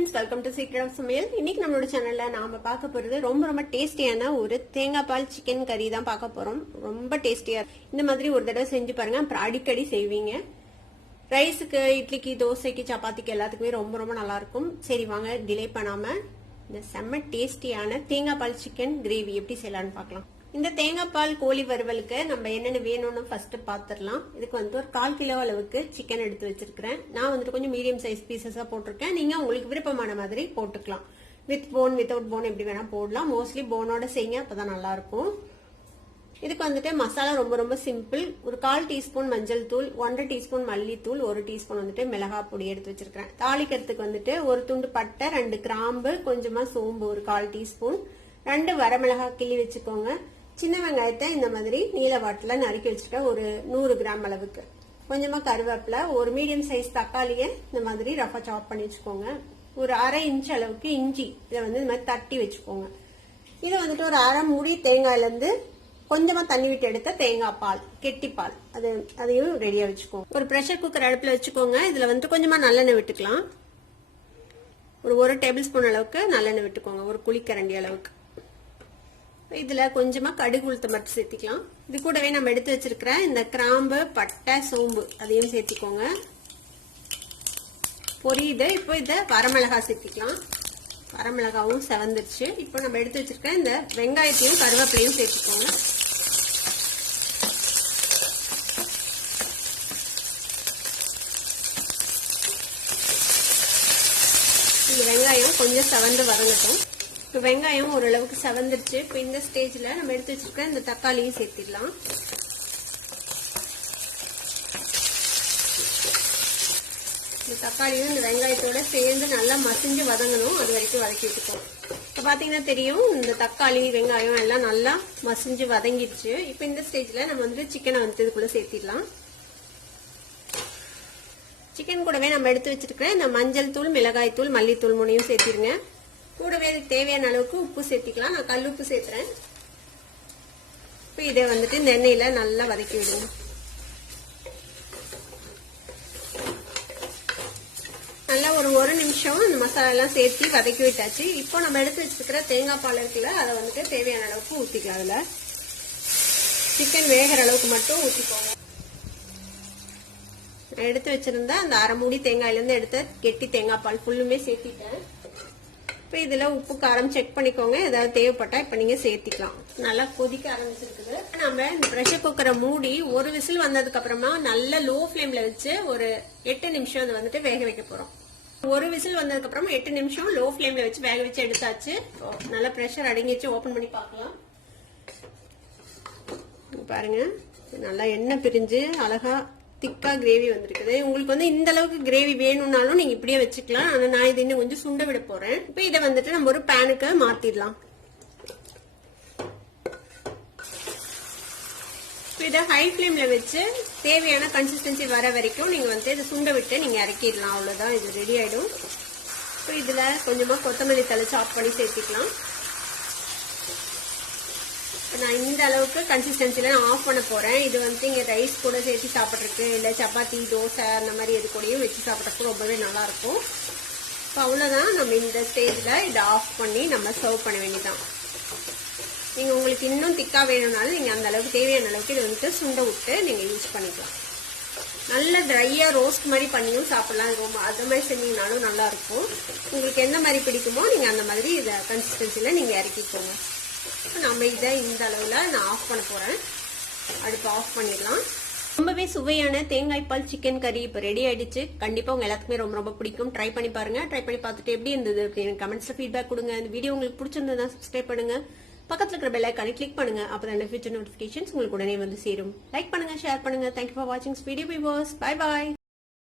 Friends, welcome to secret of சமையல். இன்னைக்கு நம்மளோட சேனல்ல நாம பார்க்க போறது ரொம்ப டேஸ்டியான ஒரு தேங்காய் பால் சிக்கன் கறி தான் பார்க்க போறோம். ரொம்ப டேஸ்டியா இந்த மாதிரி ஒரு தடவை செஞ்சு பாருங்க, அப்புறம் அடிக்கடி செய்வீங்க. ரைஸுக்கு, இட்லிக்கு, தோசைக்கு, சப்பாத்திக்கு எல்லாத்துக்குமே ரொம்ப நல்லா இருக்கும். சரி வாங்க டிலே பண்ணாம இந்த செம்ம டேஸ்டியான தேங்காய் பால் சிக்கன் கிரேவி எப்படி செய்யலாம்னு பார்க்கலாம். இந்த தேங்காய் பால் கோழி வறுவலுக்கு நம்ம என்னென்ன வேணும்னு ஃபர்ஸ்ட் பாத்துடலாம். இதுக்கு ஒரு 1/4 கிலோ அளவுக்கு சிக்கன் எடுத்து வச்சிருக்கிறேன். நான் கொஞ்சம் மீடியம் சைஸ் பீசஸா போட்டிருக்கேன். நீங்க உங்களுக்கு விருப்பமான மாதிரி போட்டுக்கலாம். வித் போன், வித்தவுட் போன் எப்படி வேணா போடலாம். மோஸ்ட்லி போனோட செய்யுங்க, அப்பதான் நல்லா இருக்கும். இதுக்கு மசாலா ரொம்ப சிம்பிள். ஒரு 1/4 டீஸ்பூன் மஞ்சள் தூள், 1/2 டீஸ்பூன் மல்லித்தூள், 1 டீஸ்பூன் மிளகாய் பொடி எடுத்து வச்சிருக்கிறேன். தாளிக்கிறதுக்கு ஒரு துண்டு பட்டை, 2 கிராம்பு, கொஞ்சமா சோம்பு, ஒரு 1/4 டீஸ்பூன், 2 வரமிளகாய் கிள்ளி வச்சுக்கோங்க. சின்ன வெங்காயத்தை இந்த மாதிரி நீல வாட்டில நறுக்கி வச்சுக்க, ஒரு 100 கிராம் அளவுக்கு. கொஞ்சமா கருவேப்பிலை, ஒரு மீடியம் சைஸ் தக்காளியை இந்த மாதிரி ரஃபா சாப் பண்ணி வச்சுக்கோங்க. ஒரு 1/2 இன்ச் அளவுக்கு இஞ்சி, இதை இந்த மாதிரி தட்டி வச்சுக்கோங்க. இது ஒரு 1/2 மூடி தேங்காயில இருந்து கொஞ்சமா தண்ணி விட்டு எடுத்த தேங்காய் பால், கெட்டி பால், அதையும் ரெடியா வச்சுக்கோங்க. ஒரு பிரஷர் குக்கர் அடுப்புல வச்சுக்கோங்க. இதுல கொஞ்சமா நல்லெண்ணெய் விட்டுக்கலாம். ஒரு 1 டேபிள் ஸ்பூன் அளவுக்கு நல்லெண்ணெய் விட்டுக்கோங்க, ஒரு குழிக்கரண்டி அளவுக்கு. இதுல கொஞ்சமா கடுகு உளுத்தம் பருப்பு சேர்த்திக்கலாம். இது கூடவே நம்ம எடுத்து வச்சிருக்கிற இந்த கிராம்பு, பட்டை, சோம்பு அதையும் சேர்த்திக்கோங்க. பொரியுது. இப்போ இத வரமிளகாய் சேர்த்திக்கலாம். வரமிளகாவும் செவந்துருச்சு. இப்போ நம்ம எடுத்து வச்சிருக்க இந்த வெங்காயத்தையும் கருவேப்பிலையும் சேர்த்துக்கோங்க. இந்த வெங்காயம் கொஞ்சம் செவந்து வரங்கட்டும். இப்போ வெங்காயம் ஓரளவுக்கு செவந்துருச்சு. இப்போ இந்த ஸ்டேஜ்ல நம்ம எடுத்து வச்சிருக்க இந்த தக்காளியும் சேர்த்திடலாம். இந்த தக்காளியும் இந்த வெங்காயத்தோட சேர்ந்து நல்லா மசிஞ்சு வதங்கணும். அது வரைக்கும் வதக்கி விட்டுக்கோம். இப்போ பாத்தீங்கன்னா தெரியும், இந்த தக்காளி வெங்காயம் எல்லாம் நல்லா மசிஞ்சு வதங்கிடுச்சு. இப்போ இந்த ஸ்டேஜ்ல நம்ம சிக்கனை இதுக்குள்ள சேர்த்திடலாம். சிக்கன் கூடவே நம்ம எடுத்து வச்சிருக்கிற இந்த மஞ்சள் தூள், மிளகாய் தூள், மல்லித்தூள் 3 சேர்த்திருங்க. கூடவே இதுக்கு தேவையான அளவுக்கு உப்பு சேர்த்திக்கலாம். நான் கல் உப்பு சேர்த்துறேன். இப்போ இதை இந்த எண்ணெயில நல்லா வதக்கி விடுங்க. நல்லா ஒரு நிமிஷம் இந்த மசாலா எல்லாம் சேர்த்து வதக்கி விட்டாச்சு. இப்போ நம்ம எடுத்து வச்சிருக்கிற தேங்காய் பால் இருக்குல்ல, அதை தேவையான அளவுக்கு ஊத்திக்கலாம். அதுல சிக்கன் வேகிற அளவுக்கு மட்டும் ஊத்திக்கோங்க. எடுத்து வச்சிருந்தா அந்த 1/2 மூடி தேங்காயில இருந்து எடுத்த கெட்டி தேங்காய் பால் ஃபுல்லுமே சேர்த்திட்டேன். இப்போ இதுல உப்பு காரம் செக் பண்ணிக்கோங்க. ஏதாவது தேவைப்பட்டா இப்ப நீங்க சேர்த்திக்கலாம். நல்லா கொதிக்க ஆரம்பிச்சிருக்குது. நம்ம இந்த பிரஷர் குக்கரை மூடி ஒரு விசில் வந்ததுக்கு அப்புறமா நல்ல லோ ஃபிளேம்ல வச்சு ஒரு 8 நிமிஷம் அது வேக வைக்க போறோம். ஒரு விசில் வந்ததுக்கு அப்புறமா 8 நிமிஷம் லோ ஃபிளேம்ல வச்சு வேக வச்சு எடுத்தாச்சு. நல்லா பிரஷர் அடங்கிச்சு. ஓபன் பண்ணி பார்க்கலாம். பாருங்க, நல்லா எண்ணெய் பிரிஞ்சு அழகா திக்கா கிரேவி வந்திருக்குது. உங்களுக்கு இந்த அளவுக்கு கிரேவி வேணும்னாலும் நீங்க இப்படியே வச்சுக்கலாம். ஆனா நான் இது இன்னும் கொஞ்சம் சுண்ட விட போறேன். இப்ப இதை நம்ம ஒரு பேனுக்கு மாத்திடலாம். இதை ஹை ஃபிளேம்ல வச்சு தேவையான கன்சிஸ்டன்சி வர வரைக்கும் நீங்க இதை சுண்ட விட்டு நீங்க இறக்கிடலாம். அவ்வளவுதான், இது ரெடி ஆயிடும். இப்போ இதுல கொஞ்சமா கொத்தமல்லி தழை சாப் பண்ணி சேர்த்துக்கலாம். நான் இந்த அளவுக்கு கன்சிஸ்டன்சில நான் ஆஃப் பண்ண போறேன். இது இங்க ரைஸ் கூட சேர்த்து சாப்பிட்றதுக்கு, இல்ல சப்பாத்தி, தோசை அந்த மாதிரி எது கூடயும் வச்சு சாப்பிட்றதுக்கு ரொம்பவே நல்லா இருக்கும். இப்போ அவ்வளவுதான். நம்ம இந்த ஸ்டேஜ்ல இதை ஆஃப் பண்ணி நம்ம சர்வ் பண்ண வேண்டியதான். நீங்க உங்களுக்கு இன்னும் திக்கா வேணும்னாலும் நீங்க அந்த அளவுக்கு தேவையான அளவுக்கு இது சுண்ட விட்டு நீங்க யூஸ் பண்ணிக்கலாம். நல்ல ட்ரையா ரோஸ்ட் மாதிரி பண்ணியும் சாப்பிடலாம். ரொம்ப அது மாதிரி செஞ்சீங்கனாலும் நல்லா இருக்கும். உங்களுக்கு எந்த மாதிரி பிடிக்குமோ நீங்க அந்த மாதிரி இதை கன்சிஸ்டன்சில நீங்க இறக்கிக்கோங்க. நம்ம இதை இந்த அளவுல நான் ஆஃப் பண்ண போறேன். அடுப்பு ஆஃப் பண்ணிடலாம். ரொம்பவே சுவையான தேங்காய் பால் சிக்கன் கறி இப்ப ரெடி ஆயிடுச்சு. கண்டிப்பா உங்க எல்லாத்துக்குமே ரொம்ப பிடிக்கும். ட்ரை பண்ணி பாருங்க. ட்ரை பண்ணி பார்த்துட்டு எப்படி இருந்தது எனக்கு கமெண்ட்ஸ்ல ஃபீட்பேக் கொடுங்க. இந்த வீடியோ உங்களுக்கு பிடிச்சிருந்தா சப்ஸ்கிரைப் பண்ணுங்க. பக்கத்துல இருக்கிற பெல் ஐகானை கிளிக் பண்ணுங்க. அப்பதான் ஃபியூச்சர் நோட்டிபிகேஷன்ஸ் உங்களுக்கு உடனே சேரும். லைக் பண்ணுங்க, ஷேர் பண்ணுங்க. தேங்க்யூ ஃபார் வாட்சிங் வீடியோ வியூவர்ஸ். Bye bye.